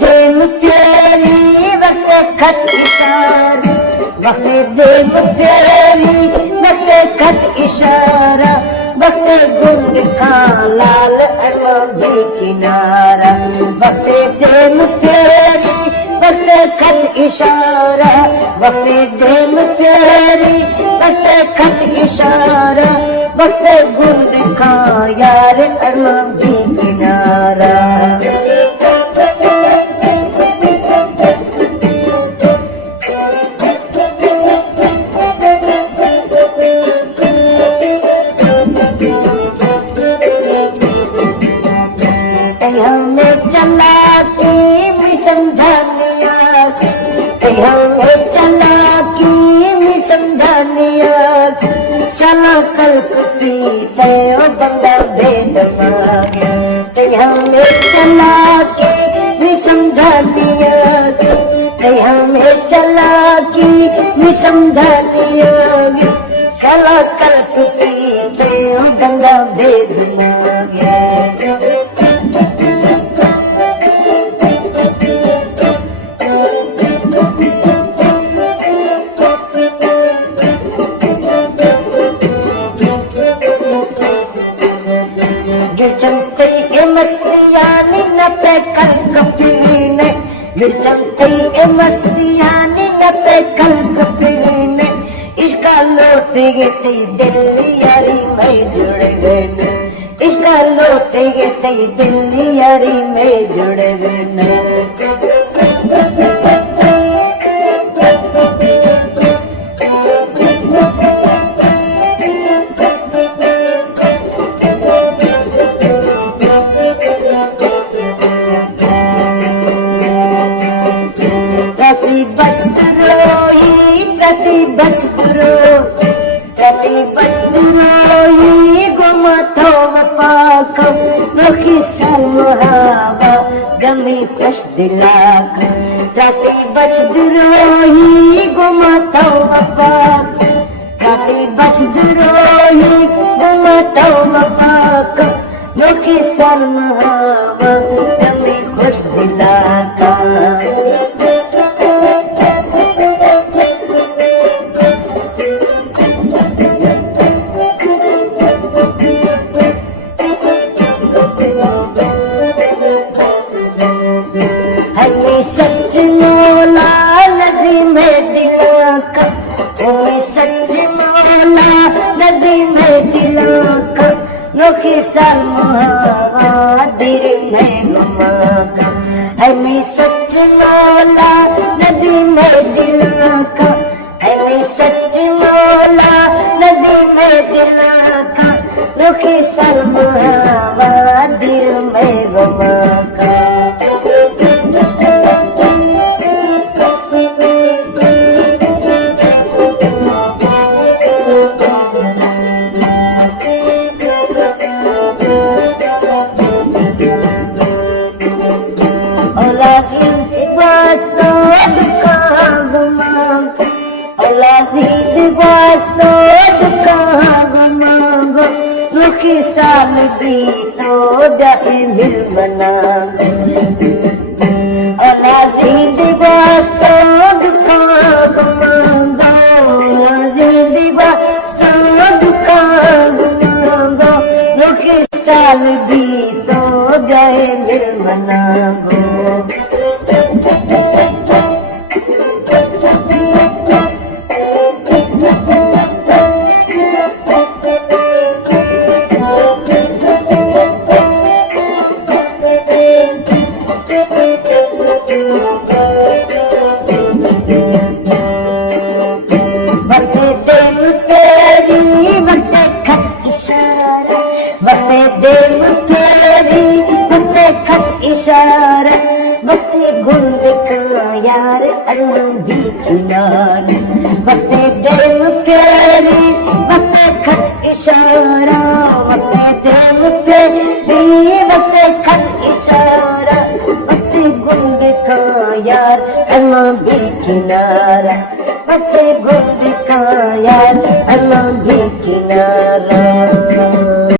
दिन प्यारी वक्त खत इशारा, वक्त दिन प्यारी वक्त खत इशारा, वक्त गुंड का लाल अरमा भी किनारा, वक्त दिन प्यारी वक्त खत इशारा, वक्त दिन प्यारी वक्त खत इशारा, वक्त गुंड का यार अरमा भी किनारा। हमें चला की समझानिया, हमें चला की समझानिया, चला कल कुफी दयो बंदा भेद मांगे, हमें चला की समझानिया, हमें चला की समझानिया, चला कल कुफी दयो बंदा भेद मांगे। मस्तियानी न पे कल कफीने, गिरचमती मस्तियानी न पे कल कफीने, इसका लौट गई दिल यारी में जुड़ गए, इसका लौट गई दिल यारी में जुड़ गए। गमी कश दिलाक राती बचद रोही गुमातो वफाक, राती बचद रोही गुमातो वफाक, लोकी सलमहावा गमी कश दिलाक। सच मौला नदी में दिला का, सच मौला नदी में दिला का, नोखी सलमहावा दिल में घुमा का, हमें सच मौला नदी में दिला का, हमें सच मौला नदी में दिला का, नोखी सलमहावा दिल में घुमा का। साल भी तो जाए मिल बना, अलाजीद वास्तो दुखा गुमांगो, अलाजीद वास्तो दुखा गुमांगो, रुके साल भी तो जाए मिल बनागो। इशारा बस्ते गुंड का यार अरबी किनारे, बस्ते दिल प्यारी बस्ते खत इशारा, बस्ते दिल प्यारी बस्ते खत इशारा, बस्ते गुंड का यार अरबी किनारे।